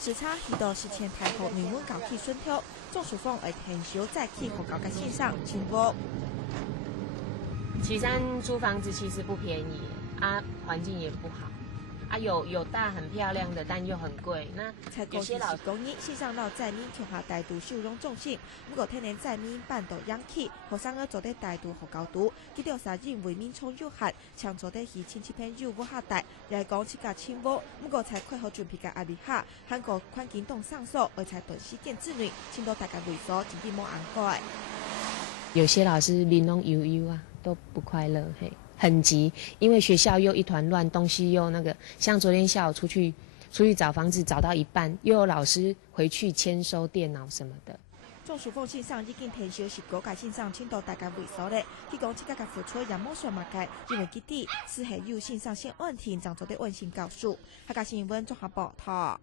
时差遇到事前太后内温搞起顺调，钟淑凤会停手再起和高价线上进步。旗山租房子其实不便宜啊，环境也不好啊，有大很漂亮的，但又很贵。那有些老公益线上闹在民跳下大度收容中心，不过天然在民办到养起，学生儿做的大度和高度，佢调查认为民冲有限，抢做的是亲戚朋友无下大，又系讲七家亲母，不过才快好准备个压力下，韩国环境动上手，而才短时间之内，请到大家猥琐，自己冇安过。有些老师面拢悠悠啊，都不快乐嘿。很急，因为学校又一团乱，东西又那个，像昨天下午出去找房子，找到一半，又有老师回去签收电脑什么的。钟淑凤线上已经停销是高价线上，请到大家猥琐咧。佢讲，这个付出也冇算嘛嘅，因为佢哋是系有线上先问题，当做的温馨告诉。客家新闻综合报道。